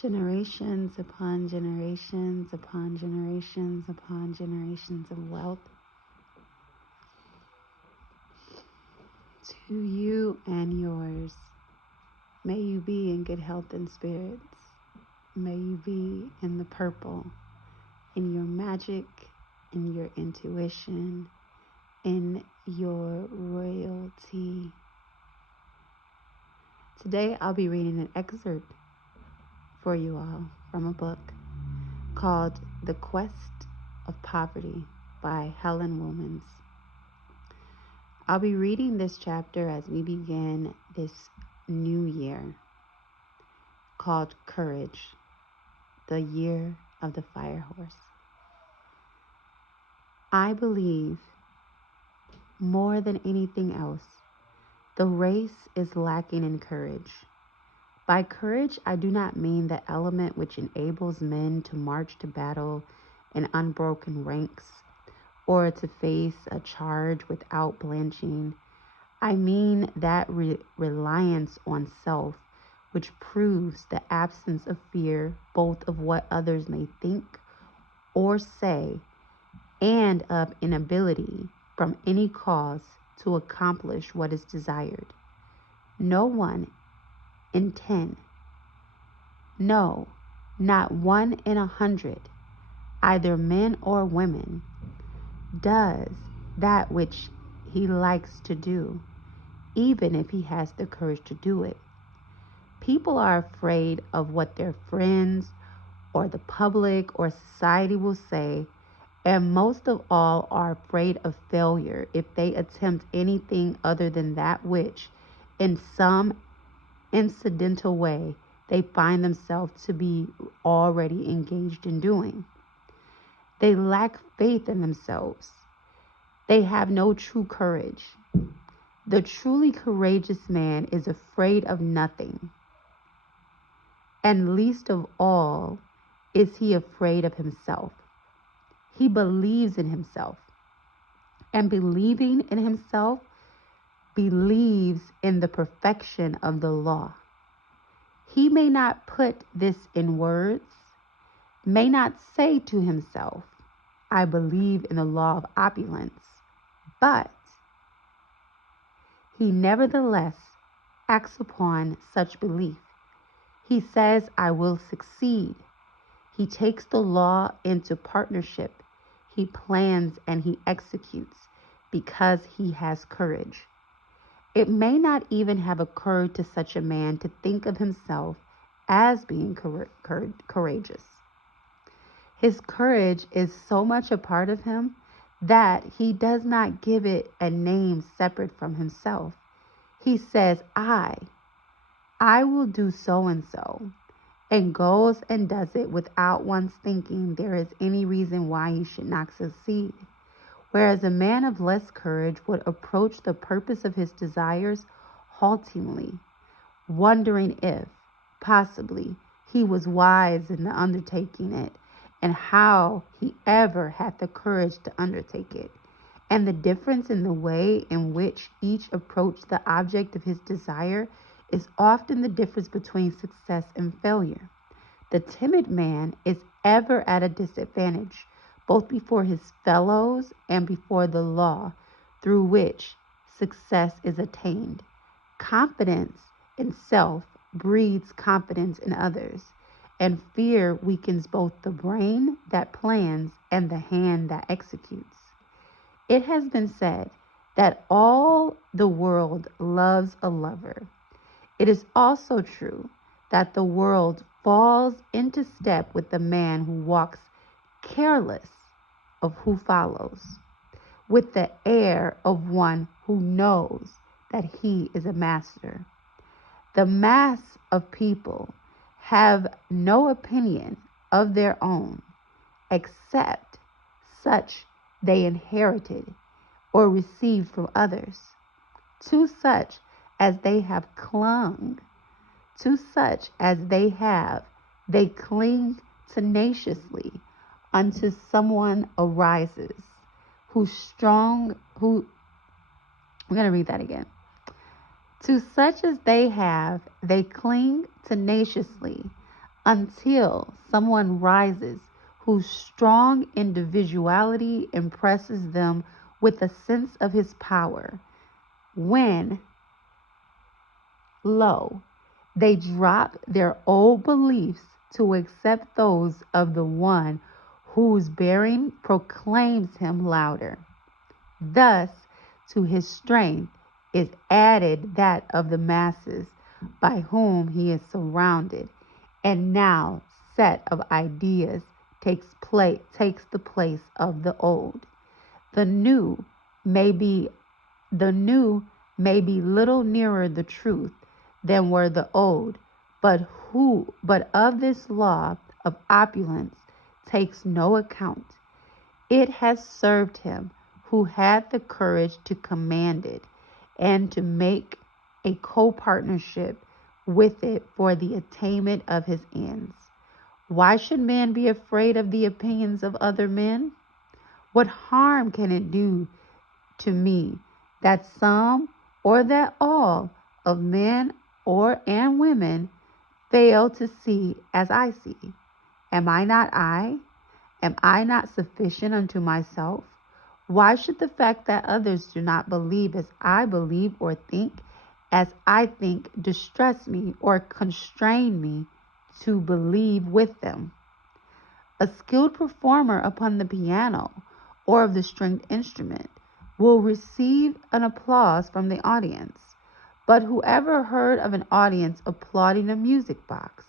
Generations upon generations upon generations upon generations of wealth to you and yours. May you be in good health and spirits. May you be in the purple, in your magic, in your intuition, in your royalty. Today I'll be reading an excerpt for you all from a book called Conquest of Poverty by Helen Wilmans. I'll be reading this chapter as we begin this new year called Courage, the year of the fire horse. I believe more than anything else, the race is lacking in courage. By courage, I do not mean the element which enables men to march to battle in unbroken ranks or to face a charge without blanching. I mean that reliance on self which proves the absence of fear both of what others may think or say and of inability from any cause to accomplish what is desired. No one in 10, no, not 1 in 100, either men or women, does that which he likes to do, even if he has the courage to do it. People are afraid of what their friends or the public or society will say, and most of all are afraid of failure if they attempt anything other than that which, in some incidental way, they find themselves to be already engaged in doing. They lack faith in themselves. They have no true courage. The truly courageous man is afraid of nothing. And least of all is he afraid of himself. He believes in himself. And believing in himself believes in the perfection of the law. He may not put this in words, may not say to himself, I believe in the law of opulence, but he nevertheless acts upon such belief. He says, I will succeed. He takes the law into partnership. He plans and he executes because he has courage. It may not even have occurred to such a man to think of himself as being courageous. His courage is so much a part of him that he does not give it a name separate from himself. He says, I will do so and goes and does it without once thinking there is any reason why he should not succeed. Whereas a man of less courage would approach the purpose of his desires haltingly, wondering if, possibly, he was wise in the undertaking it, and how he ever had the courage to undertake it, and the difference in the way in which each approached the object of his desire is often the difference between success and failure. The timid man is ever at a disadvantage, both before his fellows and before the law through which success is attained. Confidence in self breeds confidence in others, and fear weakens both the brain that plans and the hand that executes. It has been said that all the world loves a lover. It is also true that the world falls into step with the man who walks careless of who follows, with the air of one who knows that he is a master. The mass of people have no opinion of their own except such they inherited or received from others. To such as they have clung, to such as they cling tenaciously until someone arises I'm going to read that again. To such as they cling tenaciously until someone rises whose strong individuality impresses them with a sense of his power, when, lo, they drop their old beliefs to accept those of the one whose bearing proclaims him louder. Thus, to his strength is added that of the masses by whom he is surrounded, and now set of ideas takes the place of the old. The new may be little nearer the truth than were the old, but of this law of opulence takes no account. It has served him who had the courage to command it and to make a co-partnership with it for the attainment of his ends. Why should man be afraid of the opinions of other men? What harm can it do to me that some or that all of men and women fail to see as I see? Am I not I? Am I not sufficient unto myself? Why should the fact that others do not believe as I believe or think as I think distress me or constrain me to believe with them? A skilled performer upon the piano or of the stringed instrument will receive an applause from the audience. But whoever heard of an audience applauding a music box?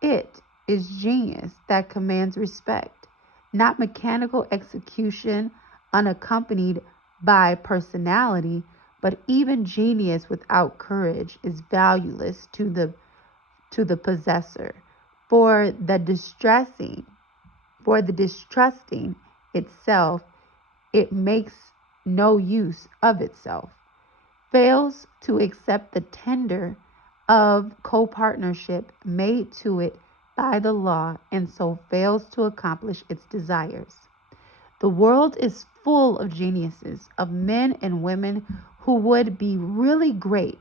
It is genius that commands respect, not mechanical execution unaccompanied by personality, but even genius without courage is valueless to the possessor, for the distrusting itself, it makes no use of itself, fails to accept the tender of co-partnership made to it by the law, and so fails to accomplish its desires. The world is full of geniuses, of men and women who would be really great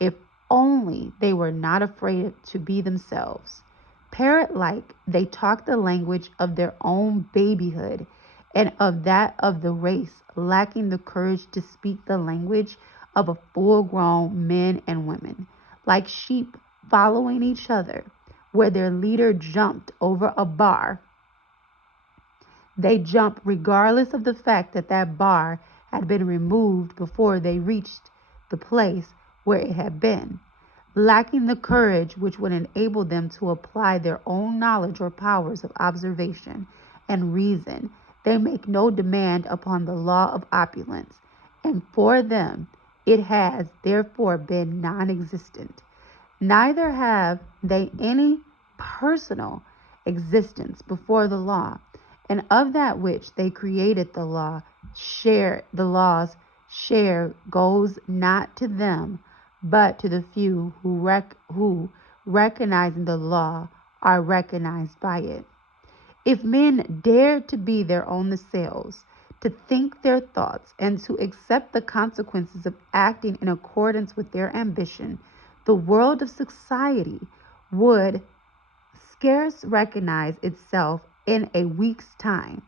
if only they were not afraid to be themselves. Parrot-like, they talk the language of their own babyhood and of that of the race, lacking the courage to speak the language of a full-grown men and women, like sheep following each other. Where their leader jumped over a bar, they jump regardless of the fact that that bar had been removed before they reached the place where it had been. Lacking the courage which would enable them to apply their own knowledge or powers of observation and reason, they make no demand upon the law of opulence, and for them it has therefore been non-existent. Neither have they any personal existence before the law, and of that which they created the law's share goes not to them, but to the few who recognizing the law, are recognized by it. If men dared to be their own themselves, to think their thoughts, and to accept the consequences of acting in accordance with their ambition, the world of society would scarce recognize itself in a week's time,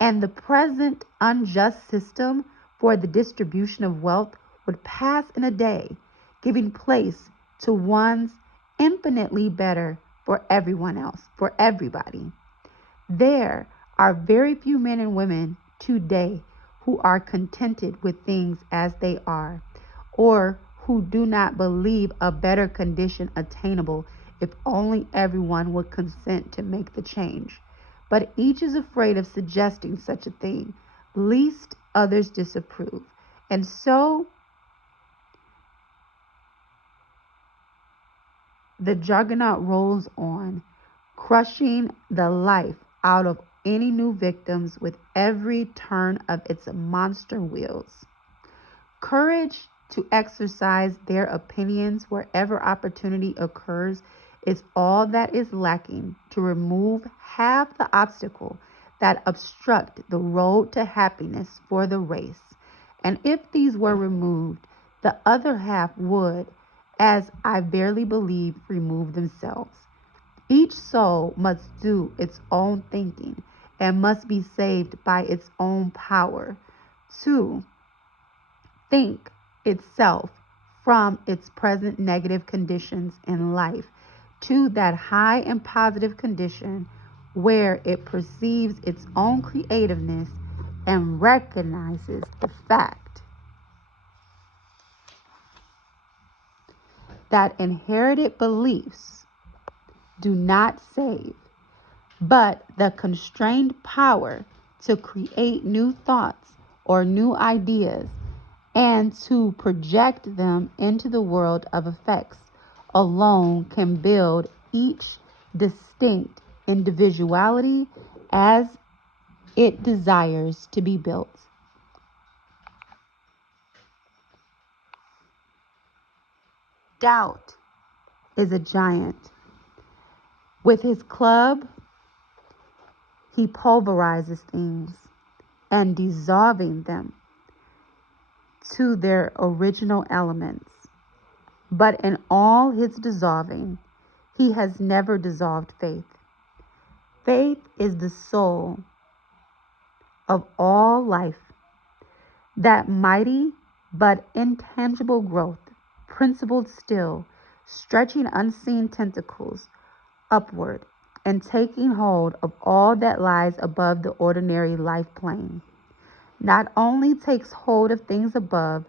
and the present unjust system for the distribution of wealth would pass in a day, giving place to one's infinitely better for everyone else, for everybody. There are very few men and women today who are contented with things as they are, or who do not believe a better condition attainable if only everyone would consent to make the change. But each is afraid of suggesting such a thing, lest others disapprove. And so the juggernaut rolls on, crushing the life out of any new victims with every turn of its monster wheels. Courage to exercise their opinions wherever opportunity occurs is all that is lacking to remove half the obstacle that obstruct the road to happiness for the race. And if these were removed, the other half would, as I verily believe, remove themselves. Each soul must do its own thinking and must be saved by its own power to think itself from its present negative conditions in life to that high and positive condition where it perceives its own creativeness and recognizes the fact that inherited beliefs do not save, but the constrained power to create new thoughts or new ideas and to project them into the world of effects alone can build each distinct individuality as it desires to be built. Doubt is a giant. With his club, he pulverizes things and dissolving them to their original elements. But in all his dissolving, he has never dissolved faith. Faith is the soul of all life, that mighty but intangible growth, principled still, stretching unseen tentacles upward and taking hold of all that lies above the ordinary life plane. Not only takes hold of things above,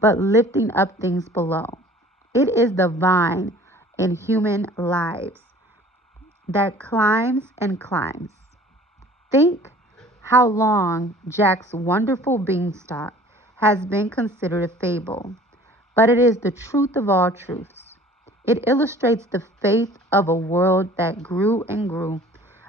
but lifting up things below. It is the vine in human lives that climbs and climbs. Think how long Jack's wonderful beanstalk has been considered a fable, but it is the truth of all truths. It illustrates the faith of a world that grew and grew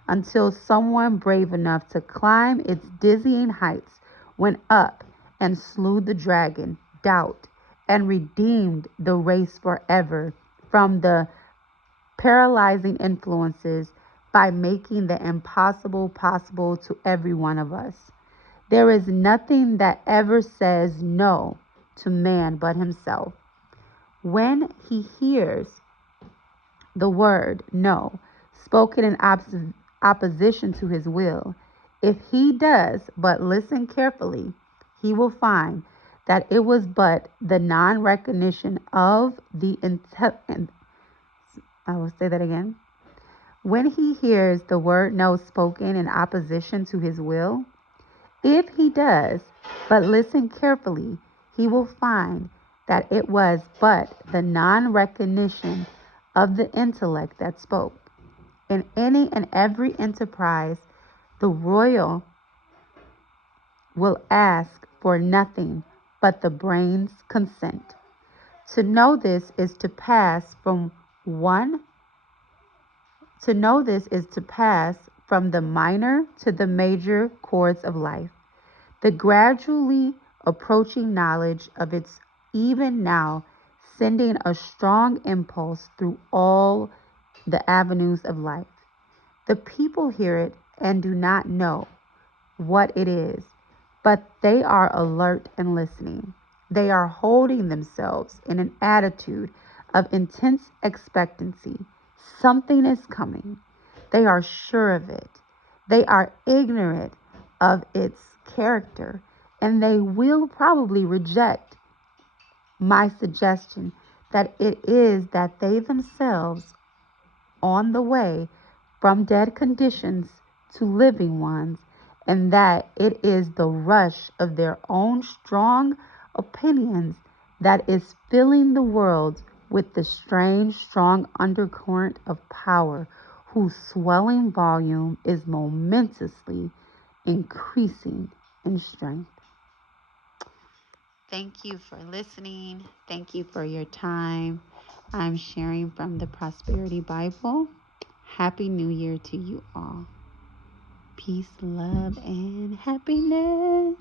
until someone brave enough to climb its dizzying heights went up and slew the dragon, doubt, and redeemed the race forever from the paralyzing influences by making the impossible possible to every one of us. There is nothing that ever says no to man but himself. When he hears the word no spoken in opposition to his will, if he does but listen carefully, he will find that it was but the non-recognition of the I will say that again. When he hears the word no spoken in opposition to his will, if he does but listen carefully, he will find that it was but the non-recognition of the intellect that spoke. In any and every enterprise, the royal will ask for nothing but the brain's consent. To know this is to pass from the minor to the major chords of life. The gradually approaching knowledge of its even now sending a strong impulse through all the avenues of life. The people hear it and do not know what it is, but they are alert and listening. They are holding themselves in an attitude of intense expectancy. Something is coming. They are sure of it. They are ignorant of its character, and they will probably reject my suggestion that it is that they themselves on the way from dead conditions to living ones, and that it is the rush of their own strong opinions that is filling the world with the strange, strong undercurrent of power whose swelling volume is momentously increasing in strength. Thank you for listening. Thank you for your time. I'm sharing from the Prosperity Bible. Happy New Year to you all. Peace, love, and happiness.